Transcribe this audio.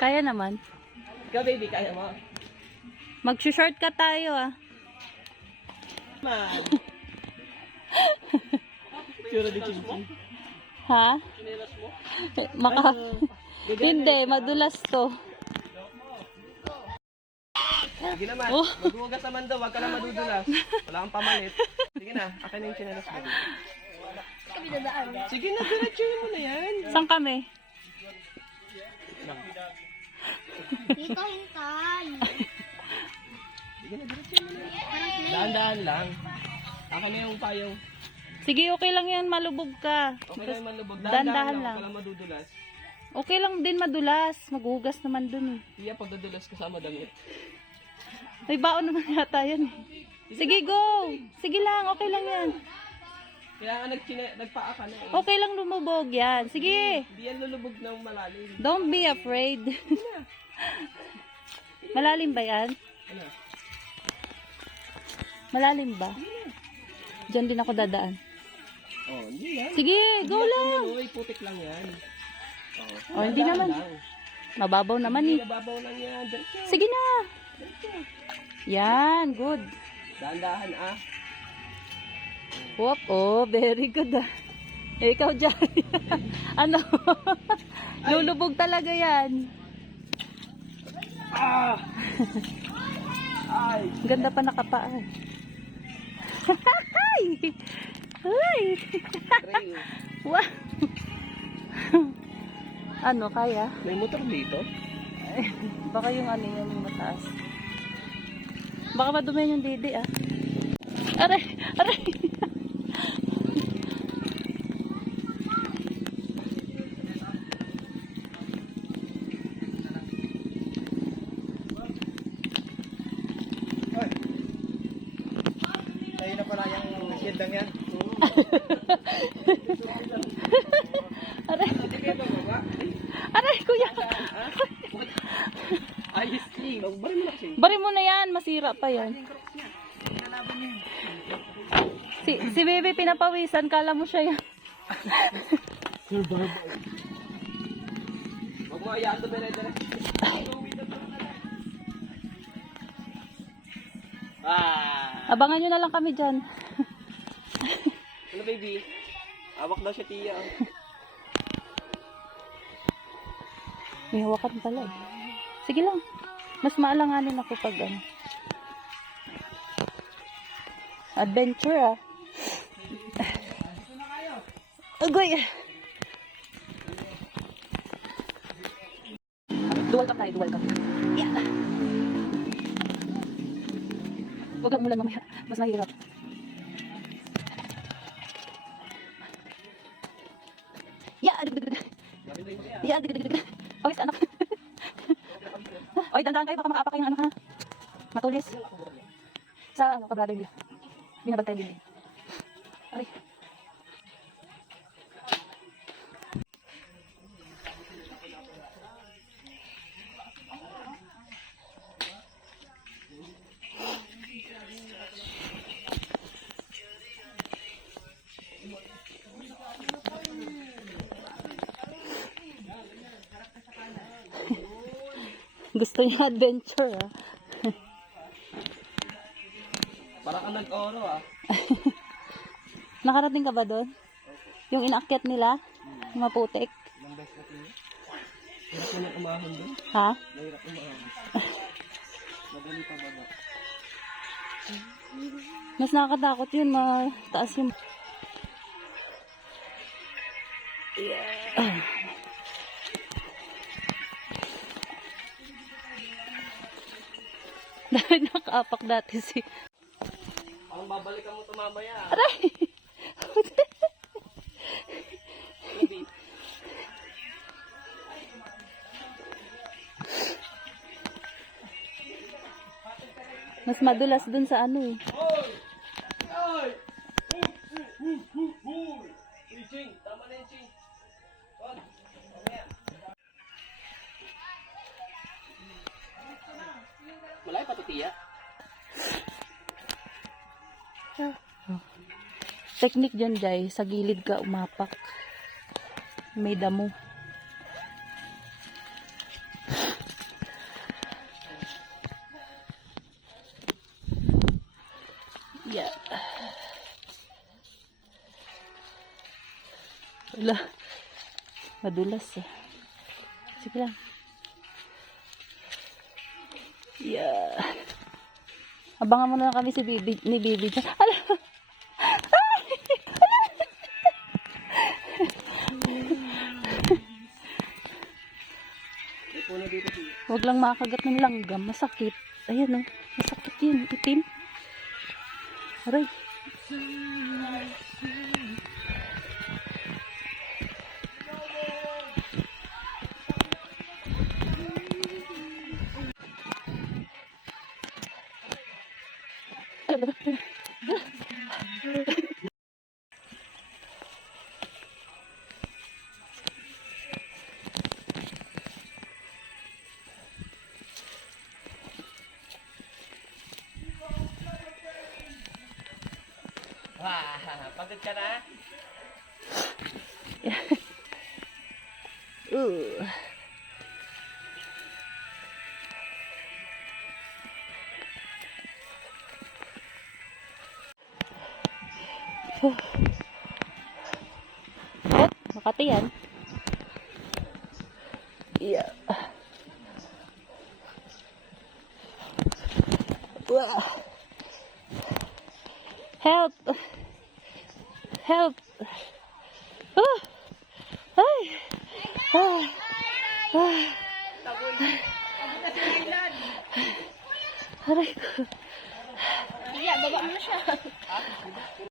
Kaya naman. Ikaw, baby, kaya mo? Mag-shortcut tayo ah. Man. Tsura di Ching. Ha? Chinelas mo? Hindi, madulas to. Sige naman. Oh. Maghugas naman daw. Huwag ka lang madudulas. Wala kang pamalit. Sige na. Akin na yung chinelas mo. Sige na, diretsuhin mo na yan. Saan kami? Dito, hintay. Sige na, diretsuhin mo na yan. Daan-daan lang. Akin na yung payong. Sige, okay lang yan. Malubog ka. Okay na yung malubog. Dahan-dahan Daan-daan lang. lang. Huwag ka lang madudulas. Okay lang din madulas. Maghugas naman dun eh. Iya, pagdadulas kasama damit. May baon naman yata yan eh. Sige, go! Sige lang, okay lang yan. Kailangan nagpaa ka na eh. Okay lang lumubog yan. Sige! Hindi yan lulubog ng malalim. Don't be afraid. Malalim ba yan? Ano? Malalim ba? Diyan din ako dadaan. Oh, hindi yan. Sige, go lang! Uy, putik lang yan. Oh, hindi naman. Mababaw naman eh. Nababaw lang yan. Diretso. Sige na! Yan, good. Dahan-dahan ah. Whoop, oh, very good ah. Eh, ikaw dyan. Ano? Lulubog talaga yan. Ah! Ay! Ganda pa nakapaan. Ay! Ay! Trail. Wow! Ano, kaya? May motor dito? Baka yung ano yan, yung mataas. Baka madumihan yung didi ah. Aray! Aray! Sa'yo na pala yung siyendang yan. Aray! Aray, kuya! Ayos Ching. Bari mo na Ching. Bari mo na yan, masira pa yan. Si Bebe pinapawisan, kala mo siya yan. Huwag mo ayaan ito, bere-bere. Ah! Abangan nyo na lang kami dyan. Ano baby? Awak daw siya tiya. May hawakan pala eh. Sige lang. Mas maalanganin ako pag ano. Adventure ah. Agoy! Dual cup tayo, dual cup. Yeah. Huwag lang umulan mamaya. Mas mahirap. Yeah! Yeah! Pawis ka anak. Oy, dandan kayo, baka makaapak yung ano ha. Matulis. Sa ano, kabrado nila. Binabantay nila. Aray. Gusto niya adventure ah. Parang ka nag-oro ah. Nakarating ka ba doon? Yung inaakyat nila? Yung maputik? Ilang beses na tiyo? Hirap mo nang umahon doon? Ha? Mahirap umahon. Madali pa baba. Mas nakakatakot yun, mataas yung... Yeah. Dahil nakaapak dati si... Parang babalikan mo ito mamaya. Aray! Baby. Mas madulas dun sa ano eh. Hoy! Hoy! Ching! Tama na yung Ching. Wag. Mamaya. Malay pa ito tiya. Technique dyan, Jai. Sa gilid ka umapak. May damo. Madulas eh. Sige lang. Yeah. Abangan mo na lang kami si Bibi, ni Bibi dyan. Ala! Puno dito dito. Huwag lang makagat ng langgam. Masakit. Ayan oh. Masakit yun. Itim. Aray. Pagod ka na? Ooh. Oh, Makati yan. Yeah. Wow. Help! Help! Oh! Ay! Ay! Ay! Aray ko. Iya, baba mo na siya.